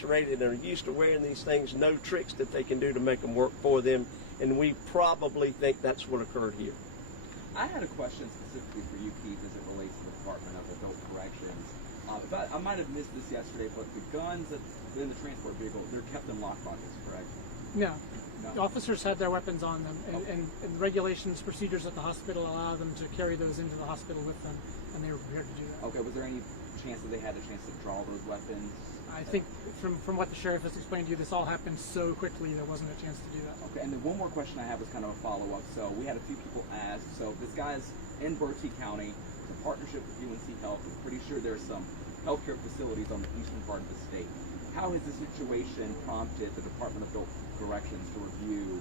incarcerated and are used to wearing these things, no tricks that they can do to make them work for them, and we probably think that's what occurred here. I had a question specifically for you, Keith, as it relates to the Department of Adult Corrections. I might have missed this yesterday, but the guns that in the transport vehicle, they're kept in lockboxes, correct? No. The officers had their weapons on them, and the regulations, procedures at the hospital allow them to carry those into the hospital with them, and they were prepared to do that. Okay, was there any chance that they had a chance to draw those weapons? I think from what the sheriff has explained to you, this all happened so quickly there wasn't a chance to do that. Okay, and then one more question I have is kind of a follow-up. So we had a few people ask, so this guy's in Bertie County, it's a partnership with UNC Health. We're pretty sure there's some healthcare facilities on the eastern part of the state. How has this situation prompted the Department of Adult Corrections to review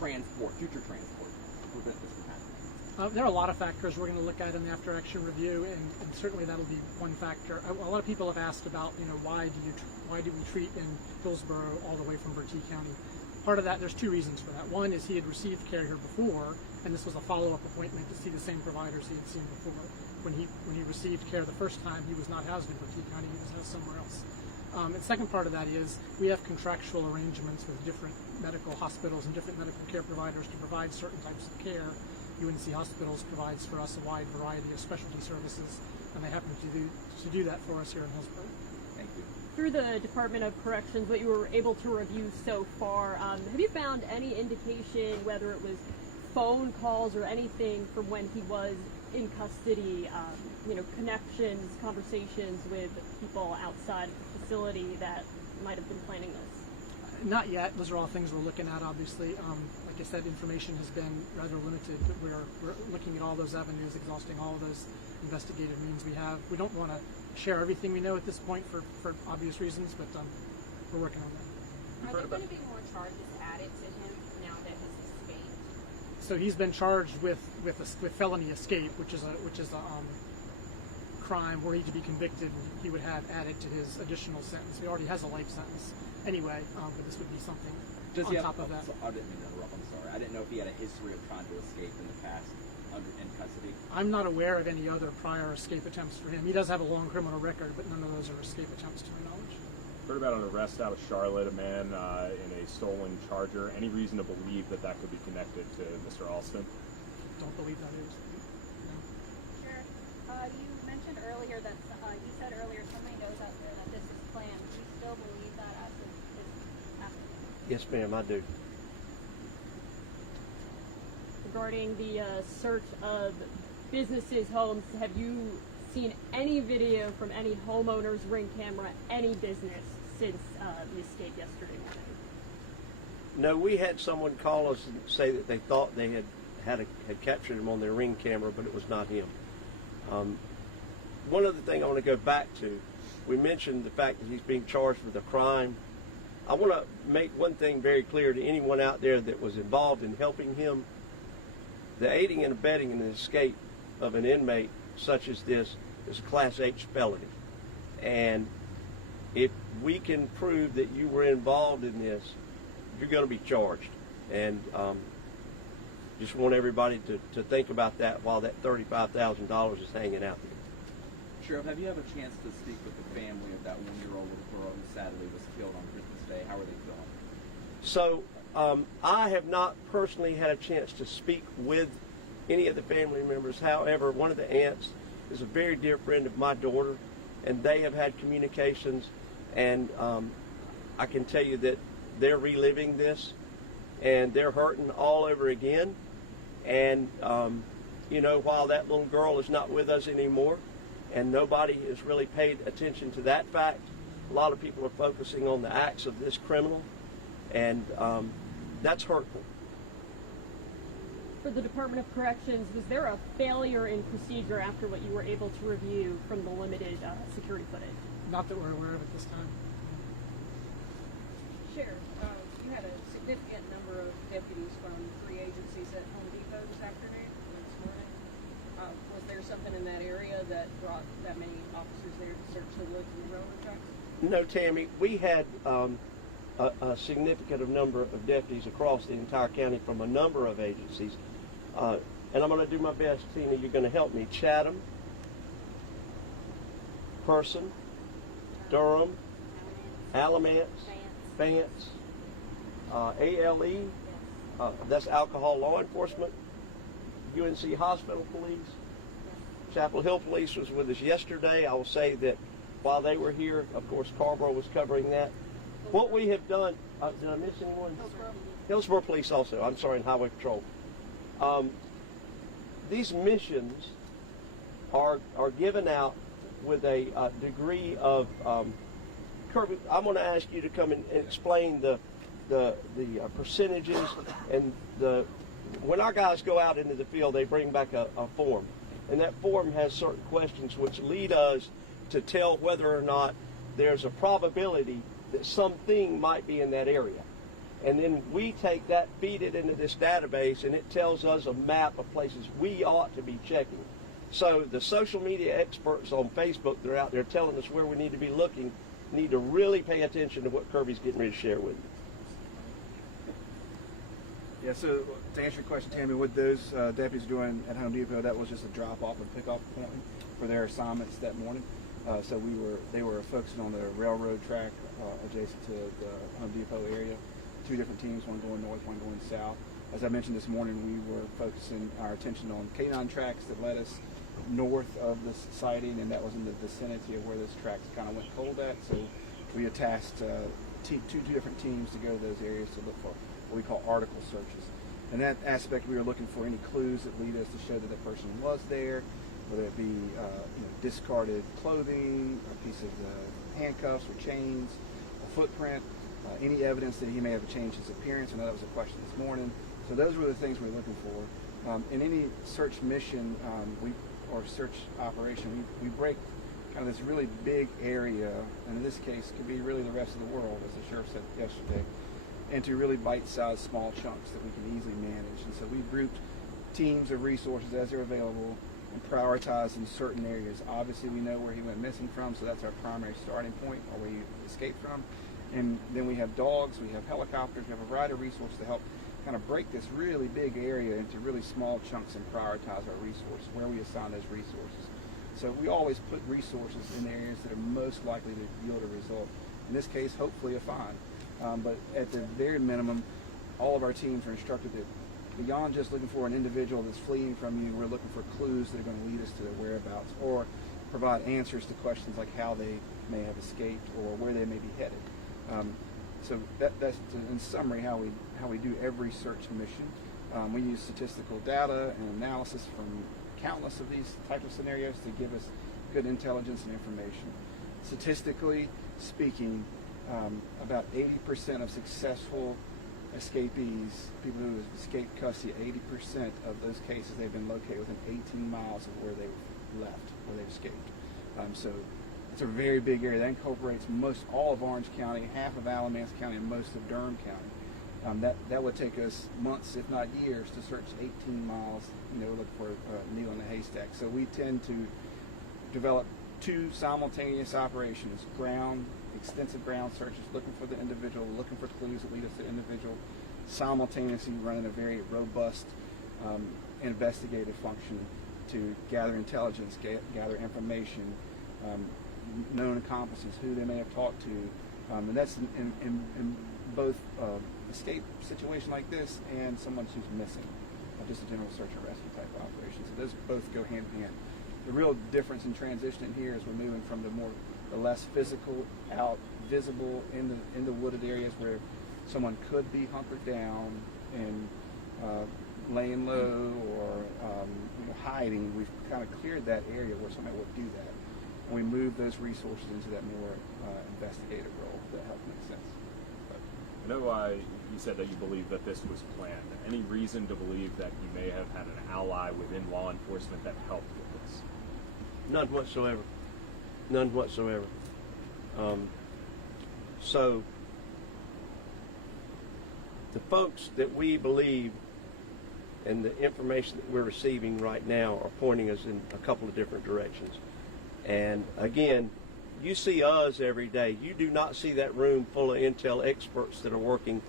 future transport to prevent this from happening? There are a lot of factors we're going to look at in the after-action review, and certainly that'll be one factor. A lot of people have asked about, why do we treat in Hillsborough all the way from Bertie County? Part of that, there's two reasons for that. One is he had received care here before, and this was a follow-up appointment to see the same providers he had seen before. When he received care the first time, he was not housed in Bertie County; he was housed somewhere else. And the second part of that is we have contractual arrangements with different medical hospitals and different medical care providers to provide certain types of care. UNC Hospitals provides for us a wide variety of specialty services, and they happen to do that for us here in Hillsborough. Thank you. Through the Department of Corrections, what you were able to review so far, have you found any indication, whether it was phone calls or anything from when he was in custody, connections, conversations with people outside of the facility that might have been planning this? Not yet. Those are all things we're looking at, obviously. Like I said, information has been rather limited, but we're looking at all those avenues, exhausting all of those investigative means we have. We don't want to share everything we know at this point for obvious reasons, but we're working on that. Are there going to be more charges added to him now that he's escaped? So he's been charged with felony escape, which is a crime were he to be convicted, he would have added to his additional sentence. He already has a life sentence anyway, but this would be something on top of that. I didn't mean to interrupt. I'm sorry. I didn't know if he had a history of trying to escape in the past in custody. I'm not aware of any other prior escape attempts for him. He does have a long criminal record, but none of those are escape attempts to my knowledge. Heard about an arrest out of Charlotte, a man in a stolen Charger. Any reason to believe that could be connected to Mr. Alston? Don't believe that is. No. Sheriff, you mentioned earlier that you said earlier somebody knows out there that this is planned. Do you still believe that after this happened? Yes, ma'am, I do. Regarding the search of businesses' homes, have you seen any video from any homeowner's ring camera, any business, since the escape yesterday morning? No, we had someone call us and say that they thought they had captured him on their ring camera, but it was not him. One other thing I want to go back to, we mentioned the fact that he's being charged with a crime. I want to make one thing very clear to anyone out there that was involved in helping him. The aiding and abetting in the escape of an inmate such as this is a Class H felony. And if we can prove that you were involved in this, you're going to be charged. And just want everybody to think about that while that $35,000 is hanging out there. Sheriff, have you had a chance to speak with the family of that one-year-old little girl who sadly was killed on Christmas Day? How are they feeling? So I have not personally had a chance to speak with any of the family members. However, one of the aunts is a very dear friend of my daughter, and they have had communications, and I can tell you that they're reliving this, and they're hurting all over again. And, while that little girl is not with us anymore, and nobody has really paid attention to that fact, a lot of people are focusing on the acts of this criminal, and that's hurtful. For the Department of Corrections, was there a failure in procedure after what you were able to review from the limited security footage? Not that we're aware of at this time. Sheriff, you had a significant number of deputies from 3 agencies at Home Depot this afternoon, this morning. Was there something in that area that brought that many officers there to search the woods and the railroad tracks? No, Tammy, we had a significant number of deputies across the entire county from a number of agencies. And I'm going to do my best, Tina, you're going to help me. Chatham, Person, Durham, Alamance, Vance, ALE, that's Alcohol Law Enforcement, UNC Hospital Police, Chapel Hill Police was with us yesterday. I will say that while they were here, of course, Carrboro was covering that. What we have done, did I miss anyone? Hillsborough Police also, I'm sorry, and Highway Patrol. These missions are given out with a degree of, Kirby, I'm going to ask you to come and explain the percentages and when our guys go out into the field, they bring back a form. And that form has certain questions which lead us to tell whether or not there's a probability that something might be in that area. And then we take that, feed it into this database, and it tells us a map of places we ought to be checking. So the social media experts on Facebook that are out there telling us where we need to be looking need to really pay attention to what Kirby's getting ready to share with you. Yeah, so to answer your question, Tammy, what those deputies are doing at Home Depot, that was just a drop-off and pick-off point for their assignments that morning. So they were focusing on the railroad track adjacent to the Home Depot area. Two different teams, one going north, one going south. As I mentioned this morning, we were focusing our attention on canine tracks that led us north of the sighting, and that was in the vicinity of where those tracks kind of went cold at. So we had tasked two different teams to go to those areas to look for what we call article searches. In that aspect, we were looking for any clues that lead us to show that the person was there, whether it be discarded clothing, a piece of handcuffs or chains, a footprint, any evidence that he may have changed his appearance. I know that was a question this morning. So those were the things we were looking for. In any search mission or search operation, we break kind of this really big area, and in this case, it could be really the rest of the world, as the sheriff said yesterday, into really bite-sized small chunks that we can easily manage. And so we've grouped teams of resources as they're available and prioritized in certain areas. Obviously, we know where he went missing from, so that's our primary starting point, or where he escaped from. And then we have dogs, we have helicopters, we have a variety of resources to help kind of break this really big area into really small chunks and prioritize our resources, where we assign those resources. So we always put resources in areas that are most likely to yield a result. In this case, hopefully a find. But at the very minimum, all of our teams are instructed that beyond just looking for an individual that's fleeing from you, we're looking for clues that are going to lead us to their whereabouts or provide answers to questions like how they may have escaped or where they may be headed. So that's in summary how we do every search mission. We use statistical data and analysis from countless of these types of scenarios to give us good intelligence and information. Statistically speaking, about 80% of successful escapees, people who have escaped custody, 80% of those cases they've been located within 18 miles of where they left, where they escaped. So it's a very big area. That incorporates most all of Orange County, half of Alamance County, and most of Durham County. That would take us months, if not years, to search 18 miles, look for a needle in a haystack. So we tend to develop two simultaneous operations: extensive ground searches, looking for the individual, looking for clues that lead us to the individual, simultaneously running a very robust investigative function to gather intelligence, gather information, known accomplices, who they may have talked to, and that's in both escape situation like this and someone who's missing, just a general search and rescue type of operation. So those both go hand in hand. The real difference in transitioning here is we're moving from the less physical, out visible in the wooded areas where someone could be hunkered down and laying low or hiding. We've kind of cleared that area where somebody would do that, and we move those resources into that more investigative role. If that helps make sense. I know you said that you believe that this was planned. Any reason to believe that you may have had an ally within law enforcement that helped with this? None whatsoever. None whatsoever. So the folks that we believe and the information that we're receiving right now are pointing us in a couple of different directions. And again, you see us every day. You do not see that room full of intel experts that are working.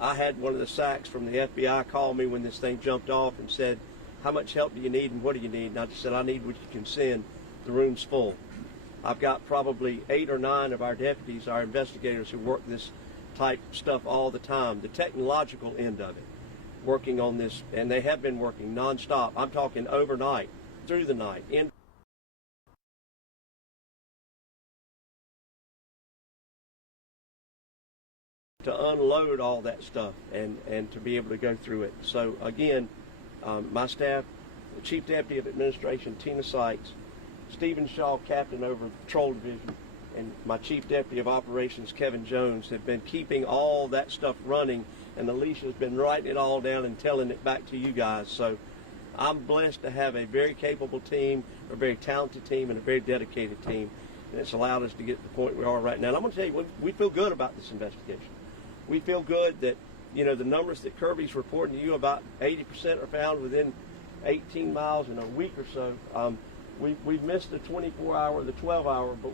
I had one of the SACs from the FBI call me when this thing jumped off and said, "How much help do you need and what do you need?" And I just said, "I need what you can send. The room's full." I've got probably 8 or 9 of our deputies, our investigators, who work this type stuff all the time, the technological end of it, working on this, and they have been working nonstop. I'm talking overnight, through the night, to unload all that stuff and to be able to go through it. So again, my staff, the Chief Deputy of Administration, Tina Sykes, Stephen Shaw, Captain over the Patrol Division, and my Chief Deputy of Operations, Kevin Jones, have been keeping all that stuff running, and Alicia's been writing it all down and telling it back to you guys. So I'm blessed to have a very capable team, a very talented team, and a very dedicated team, and it's allowed us to get to the point we are right now. And I'm going to tell you, we feel good about this investigation. We feel good that, you know, the numbers that Kirby's reporting to you, about 80% are found within 18 miles in a week or so. We've missed the 24-hour, the 12-hour, but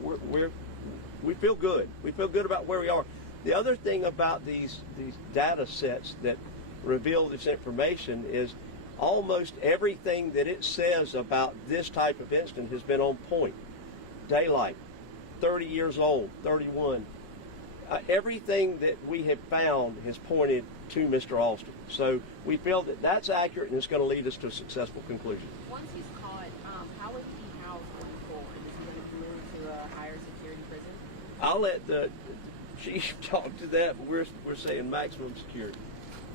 we feel good. We feel good about where we are. The other thing about these data sets that reveal this information is almost everything that it says about this type of incident has been on point. Daylight, 30 years old, 31. Everything that we have found has pointed to Mr. Alston. So we feel that that's accurate, and it's going to lead us to a successful conclusion. Once he's caught, how is he housed going forward? Is he going to be moved to a higher security prison? I'll let the chief talk to that, but we're saying maximum security.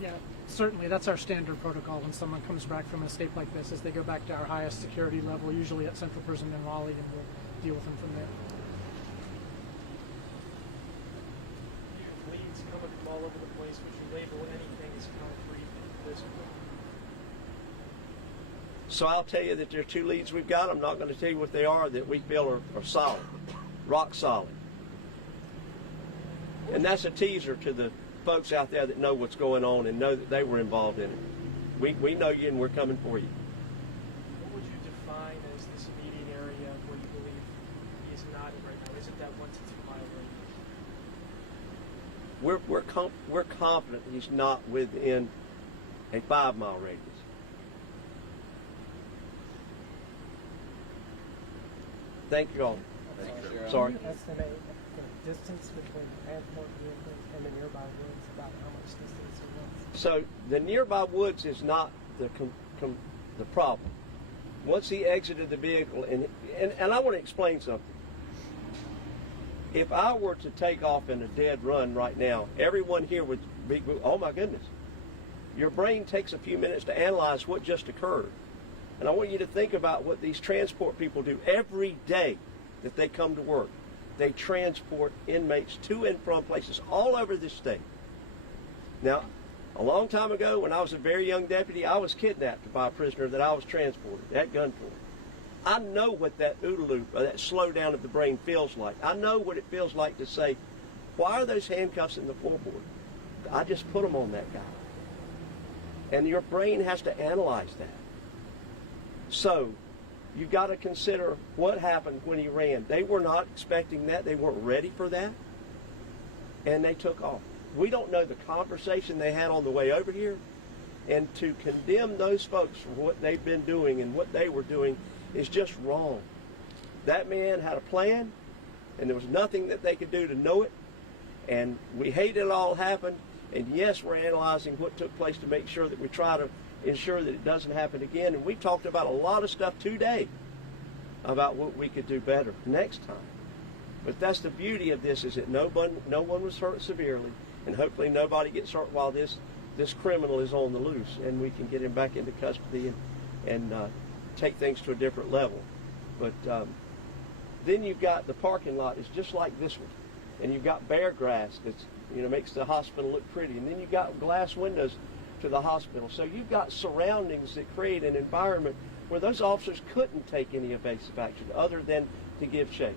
Yeah, certainly. That's our standard protocol when someone comes back from an escape like this, is they go back to our highest security level, usually at Central Prison in Raleigh, and we'll deal with them from there. Leads coming from all over the place. Would you label anything as concrete at this point? So I'll tell you that there are 2 leads we've got. I'm not going to tell you what they are, that we feel are solid, rock solid. And that's a teaser to the folks out there that know what's going on and know that they were involved in it. We know you, and we're coming for you. What would you define as this immediate area where you believe he is not in right now? Is it that 1 to 2 mile radius? We're confident he's not within a 5-mile radius. Thank you all. Sorry. Can you estimate the distance between the transport vehicles and the nearby woods, about how much distance it was? So the nearby woods is not the problem. Once he exited the vehicle, and I want to explain something. If I were to take off in a dead run right now, everyone here would be, oh my goodness. Your brain takes a few minutes to analyze what just occurred. And I want you to think about what these transport people do every day that they come to work. They transport inmates to and from places all over this state. Now, a long time ago, when I was a very young deputy, I was kidnapped by a prisoner that I was transported at gunpoint. I know what that OODA loop, or that slowdown of the brain feels like. I know what it feels like to say, why are those handcuffs in the floorboard? I just put them on that guy. And your brain has to analyze that. So, you've got to consider what happened when he ran. They were not expecting that. They weren't ready for that. And they took off. We don't know the conversation they had on the way over here. And to condemn those folks for what they've been doing and what they were doing is just wrong. That man had a plan, and there was nothing that they could do to know it. And we hate it all happened. And yes, we're analyzing what took place to make sure that we try to ensure that it doesn't happen again. And we talked about a lot of stuff today about what we could do better next time. But that's the beauty of this, is that no one was hurt severely, and hopefully nobody gets hurt while this criminal is on the loose, and we can get him back into custody and take things to a different level. But then you've got the parking lot is just like this one, and you've got bare grass that's makes the hospital look pretty, and then you've got glass windows to the hospital. So you've got surroundings that create an environment where those officers couldn't take any evasive action other than to give chase.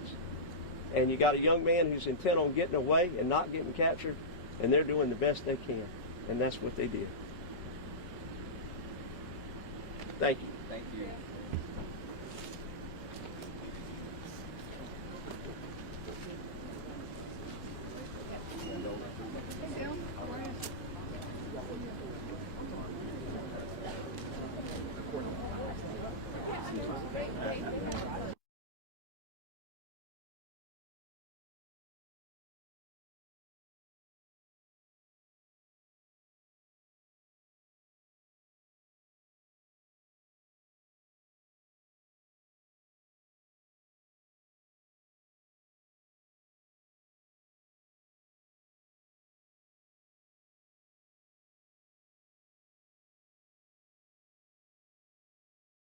And you got a young man who's intent on getting away and not getting captured, and they're doing the best they can, and that's what they did. Thank you. Thank you.